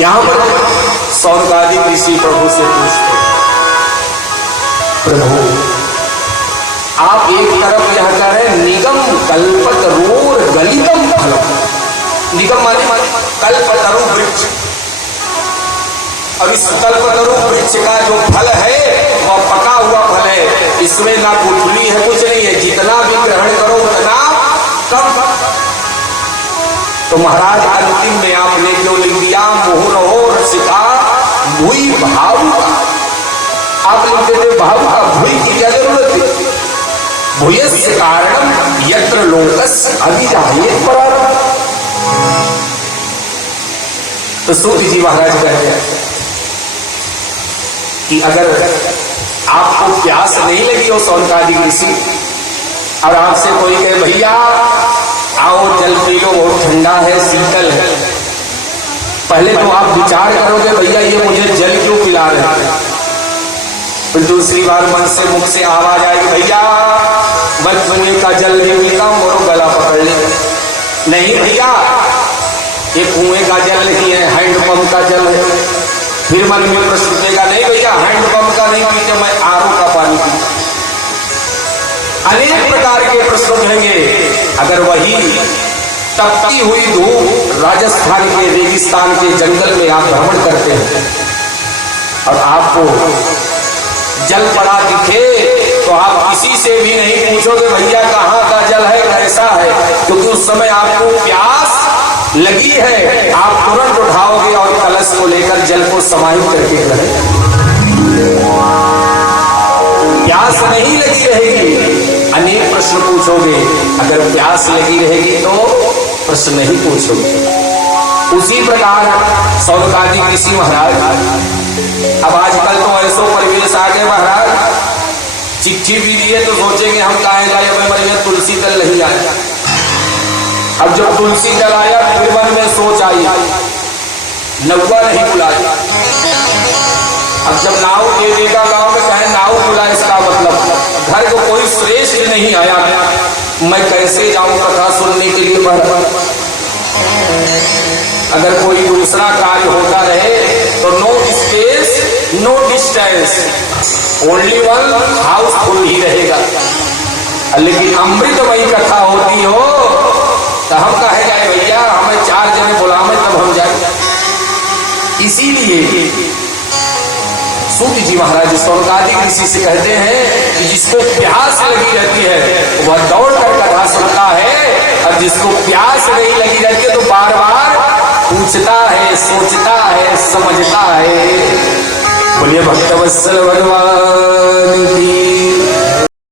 यहां पर सौनकादिक ऋषि प्रभु से पूछते, प्रभु आप एक तरफ यह कह रहे निगम कल्पतरोर गलितम फलम, निगम माने कल्पतरु वृक्ष, और इस कल्पतरु वृक्ष का जो फल है वह पका हुआ फल है, इसमें ना गुठली है, कुछ नहीं है, जितना भी ग्रहण करो उतना कम। तो महाराज अंतिम में आपने क्यों लिख दिया मोह रहो रसिका भूई भाव का, आप लिखते थे भाव का, भूई की क्या जरूरत है, भूयस्य कारणम यत्र लोकस्य अभिजायेत परारम्भ। तो सूत जी महाराज कहते हैं कि अगर आपको प्यास नहीं लगी हो सौनकादिक ऋषि, और आपसे कोई कहे भैया आओ जल पी लो, बहुत ठंडा है, शीतल है, पहले तो आप विचार करोगे भैया ये मुझे जल क्यों पिला रहे हैं, फिर दूसरी बार मन से मुख से आवाज आएगी भैया बचपने का जल नहीं पीता हूं और गला पकड़ ले, नहीं भैया ये कुएं का जल नहीं है, हैंडपंप का जल है, फिर मन में प्रश्न उठेगा नहीं भैया हैंडपंप का नहीं पीते, मैं आरओ का पानी पीता, अनेक प्रकार के प्रश्न उठेंगे। अगर वही तपती हुई धूप राजस्थान के रेगिस्तान के जंगल में आप भ्रमण करते हैं और आपको जल पड़ा दिखे तो आप किसी से भी नहीं पूछोगे भैया कहाँ का जल है, कैसा है, क्योंकि उस समय आपको प्यास लगी है, आप तुरंत उठाओगे और कलश को लेकर जल को समाहित करके करें। प्यास नहीं लगी रहेगी अनेक प्रश्न पूछोगे, अगर प्यास लगी रहेगी तो प्रश्न नहीं पूछोगे। उसी प्रकार सौनकादिक ऋषि महाराज, अब आजकल तो ऐसो परिवेश आ गए महाराज, चिट्ठी भी दिए तो सोचेंगे हम कहाँ जाए, हमें तुलसी दल नहीं आया, अब जब तुलसी दल आया फिर मन में सोच आई नौवा नहीं बुलाया, अब जब नाव दे देगा गांव में कहे नाव बुला, इसका मतलब घर को कोई श्रेष्ठ नहीं आया, मैं कैसे जाऊं कथा सुनने के लिए बार-बार। अगर कोई दूसरा कार्य होता रहे तो no space no distance, only one house full ही रहेगा, लेकिन अमृतमयी कथा होती हो तो हम कहे जाए भैया हमें 4 जने बुलावे तब हम जाए। इसीलिए सूत जी महाराज सौनकादिक ऋषि से कहते हैं कि जिसको प्यास लगी रहती है वह दौड़ कर कथा सुनता है, और जिसको प्यास नहीं लगी रहती है तो बार बार पूछता है, सोचता है, समझता है। बोलिए भक्तवत्सल भगवान